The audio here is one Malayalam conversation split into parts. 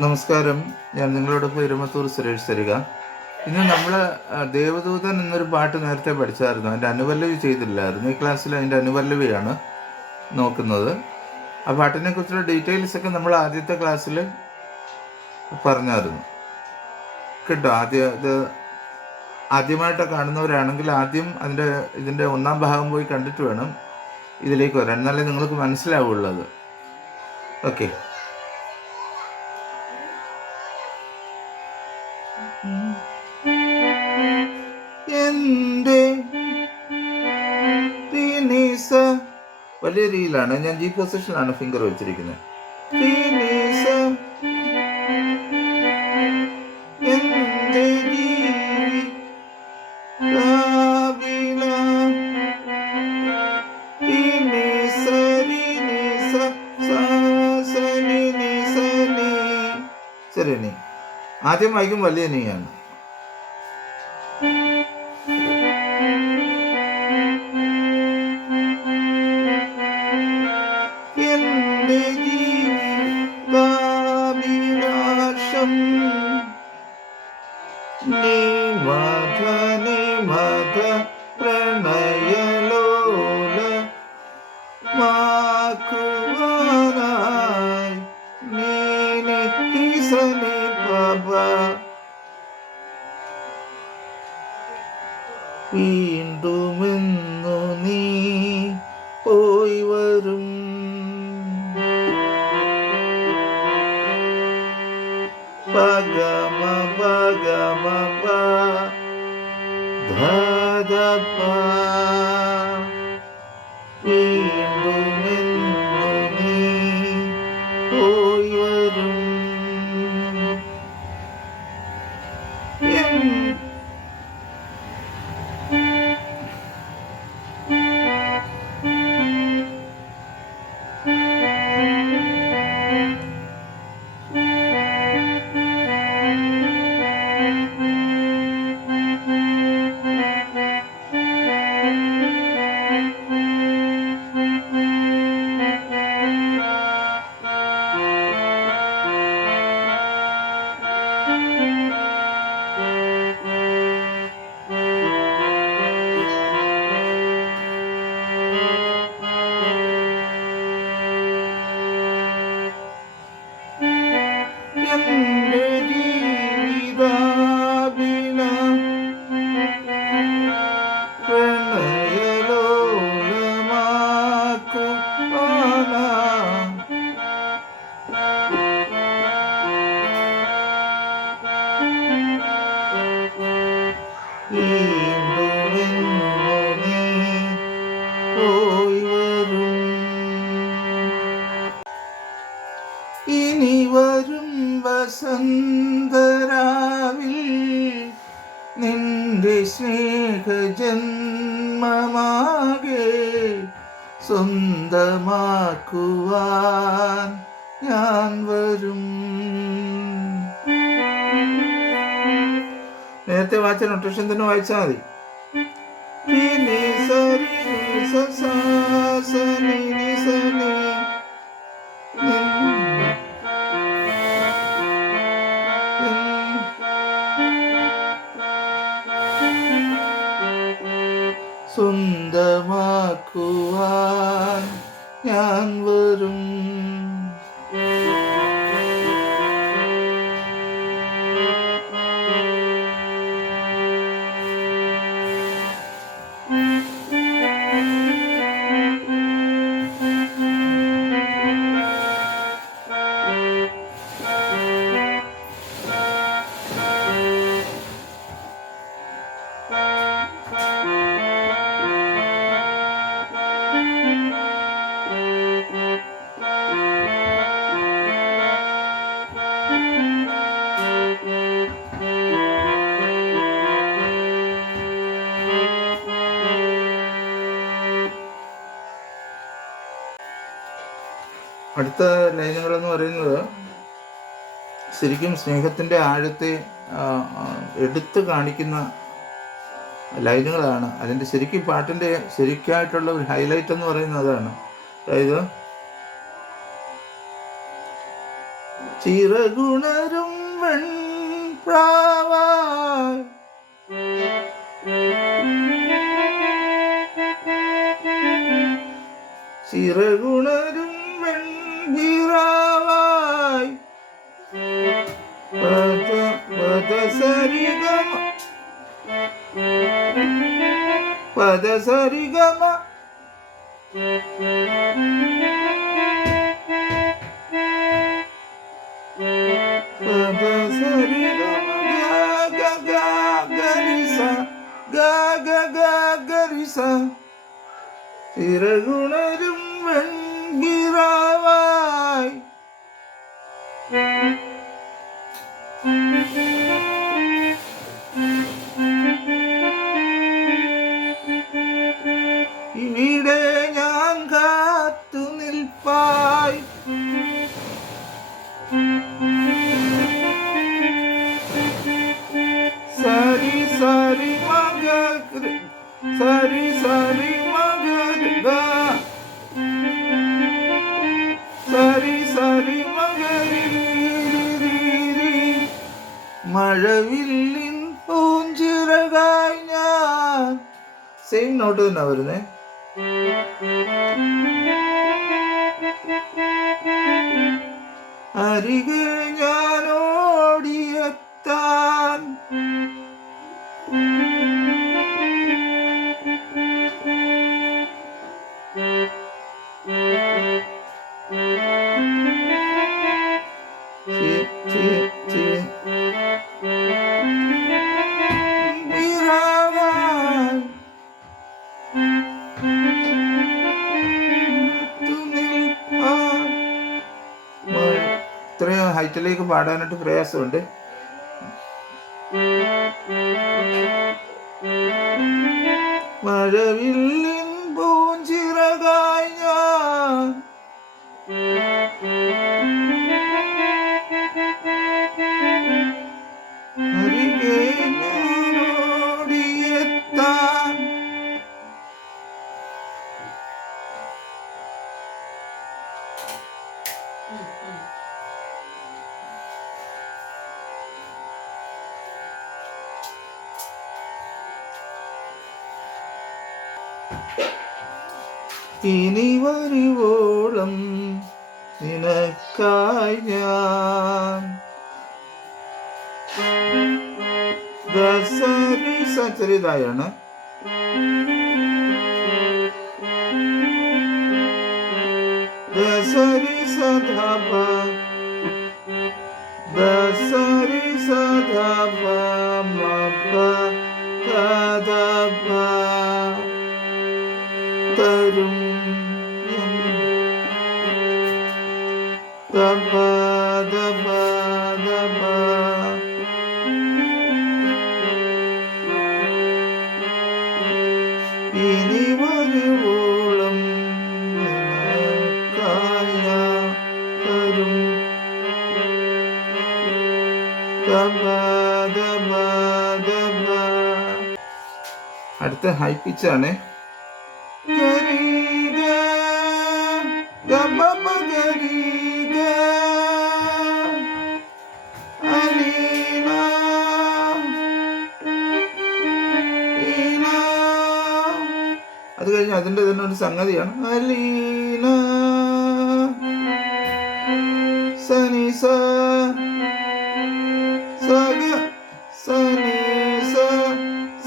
നമസ്കാരം. ഞാൻ നിങ്ങളോടൊപ്പം ഇരുമത്തൂർ സുരേഷ് തരിക ഇന്ന് നമ്മൾ ദേവദൂതൻ എന്നൊരു പാട്ട് നേരത്തെ പഠിച്ചായിരുന്നു. അതിന്റെ അനുപല്ലവി ചെയ്തില്ലായിരുന്നു. ഈ ക്ലാസ്സിൽ അതിന്റെ അനുപല്ലവിയാണ് നോക്കുന്നത്. ആ പാട്ടിനെ കുറിച്ചുള്ള ഡീറ്റെയിൽസ് ഒക്കെ നമ്മൾ ആദ്യത്തെ ക്ലാസ്സിൽ പറഞ്ഞായിരുന്നു. കേട്ടോ ആദ്യ ഇത് ആദ്യമായിട്ട് കാണുന്നവരാണെങ്കിൽ ആദ്യം അതിന്റെ ഇതിന്റെ ഒന്നാം ഭാഗം പോയി കണ്ടിട്ട് വേണം ഇതിലേക്ക് വരാൻ. എന്നാലേ നിങ്ങൾക്ക് മനസ്സിലാവുള്ളത്. ഓക്കെ. വലിയ രീതിയിലാണ് ഞാൻ ജി പൊസിഷനിലാണ് ഫിംഗർ വെച്ചിരിക്കുന്നത്. ശരി നീ ആദ്യം വായിക്കും വലിയ നീയാണ് നീ നിത്തിസനി Baba വീണ്ടുമെന്നു നീ പോയി വരും. പഗമ പഗമ പ സ്വന്തമാക്കുവാൻ ഞാൻ വരും. നേരത്തെ വായിച്ച നൊട്ടേഷൻ തന്നെ വായിച്ചാൽ മതി. സരി സരി അടുത്ത ലൈനുകളെന്ന് പറയുന്നത് ശരിക്കും സ്നേഹത്തിന്റെ ആഴത്തെ എടുത്തു കാണിക്കുന്ന ലൈനുകളാണ്. അതിന്റെ ശരിക്കും പാട്ടിന്റെ ശരിക്കായിട്ടുള്ള ഒരു ഹൈലൈറ്റ് എന്ന് പറയുന്നത് അതാണ്. അതായത് ചിറകുണരും ചിറകുണ പദസരിഗമ. പദസരിഗമ. ചിറകുണരും വെൺകിറാവായി. സെയിം നോട്ട് തന്നെ വരുന്നേ? తెలియక పాడైనట్టు ప్రయాసం అండి ഇനി വരുവോളം നിനക്കായി ഞാൻ ദസരി സച്ചരിതായാണ് ദസരി സധപ ദസരി സധപ ഇനി വരുവോളം തരും. അടുത്ത ഹൈ പിച്ചാണ് ഗരി ഗ ഗ അതിന്റെ ഒരു സംഗതിയാണ്. അലീന. സനി സ സഗ. സനി സ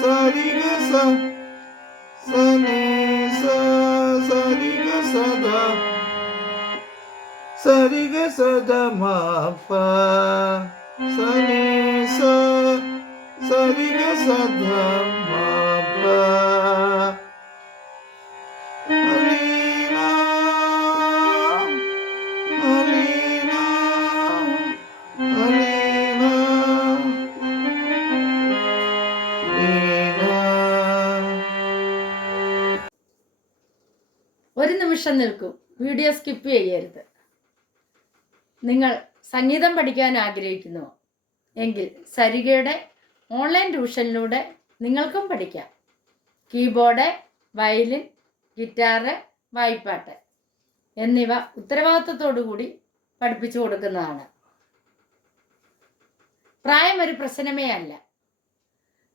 സരിഗ സ. സനി സ സരിഗ സദ. സരിഗ സദ മാപ നിമിഷം നിൽക്കും. വീഡിയോ സ്കിപ്പ് ചെയ്യരുത്. നിങ്ങൾ സംഗീതം പഠിക്കാൻ ആഗ്രഹിക്കുന്നു എങ്കിൽ സരികയുടെ ഓൺലൈൻ ട്യൂഷനിലൂടെ നിങ്ങൾക്കും പഠിക്കാം. കീബോർഡ് വയലിൻ ഗിറ്റാറ് വായ്പാട്ട് എന്നിവ ഉത്തരവാദിത്തത്തോടു കൂടി പഠിപ്പിച്ചു കൊടുക്കുന്നതാണ്. പ്രായം ഒരു പ്രശ്നമേ അല്ല.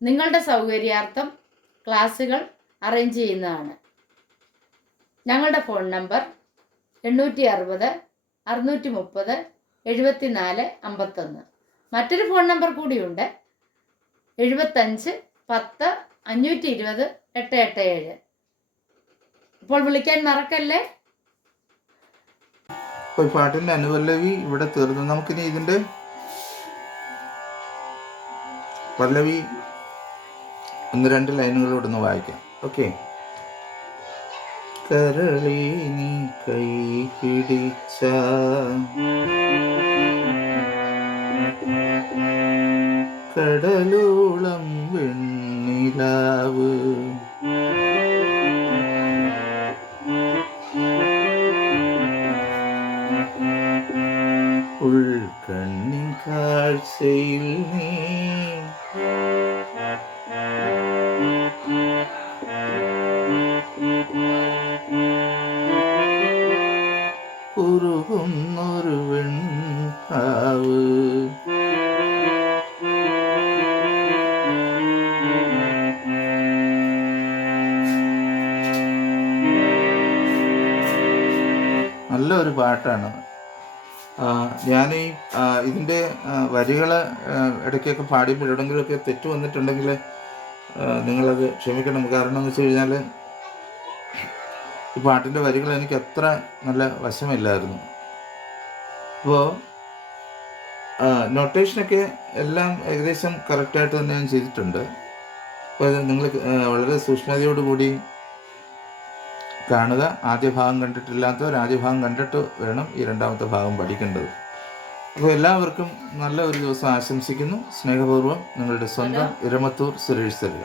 നിങ്ങളുടെ സൗകര്യാർത്ഥം ക്ലാസ്സുകൾ അറേഞ്ച് ചെയ്യുന്നതാണ്. ഞങ്ങളുടെ ഫോൺ നമ്പർ എണ്ണൂറ്റി അറുപത് അറുന്നൂറ്റി മുപ്പത് എഴുപത്തി നാല് അമ്പത്തൊന്ന്. മറ്റൊരു ഫോൺ നമ്പർ കൂടിയുണ്ട്. എഴുപത്തഞ്ച് പത്ത് അഞ്ഞൂറ്റി ഇരുപത് എട്ട് എട്ട് ഏഴ്. ഇപ്പോൾ വിളിക്കാൻ മറക്കല്ലേ? ഇപ്പോൾ പാട്ടിന്റെ അനുപല്ലവി ഇവിടെ തീർന്നു. നമുക്കിനി ഇതിന്റെ പല്ലവി ഒന്ന് രണ്ട് ലൈനുകളോടൊന്ന് വായിക്കാം. ഓക്കെ. കരളി നീ കൈ പിടിച്ച. കടലോളം വെണ്ണിലാവ്. ഉൾക്കണ്ണി കാഴ്ചയിൽ നീ. ഉരുകുന്നൊരു വെൺപാവ് നല്ലൊരു പാട്ടാണ് ഞാൻ ഈ ഇതിന്റെ വരികൾ ഇടയ്ക്കൊക്കെ പാടിയപ്പോൾ എവിടെയെങ്കിലുമൊക്കെ തെറ്റ് വന്നിട്ടുണ്ടെങ്കിൽ നിങ്ങളത് ക്ഷമിക്കണം. കാരണം എന്ന് വെച്ച് കഴിഞ്ഞാൽ ഈ പാട്ടിന്റെ വരികൾ എനിക്ക് അത്ര നല്ല വശമില്ലായിരുന്നു. അപ്പോൾ നൊട്ടേഷനൊക്കെ എല്ലാം ഏകദേശം കറക്റ്റായിട്ട് തന്നെ ഞാൻ ചെയ്തിട്ടുണ്ട്. അപ്പോൾ നിങ്ങൾ വളരെ സൂക്ഷ്മതയോടുകൂടി കാണുക. ആദ്യ ഭാഗം കണ്ടിട്ടില്ലാത്തവർ ആദ്യ ഭാഗം കണ്ടിട്ട് വേണം ഈ രണ്ടാമത്തെ ഭാഗം പഠിക്കേണ്ടത്. അപ്പോൾ എല്ലാവർക്കും നല്ല ഒരു ദിവസം ആശംസിക്കുന്നു. സ്നേഹപൂർവം നിങ്ങളുടെ സ്വന്തം ഇരമത്തൂർ സുരേഷ് തരിക.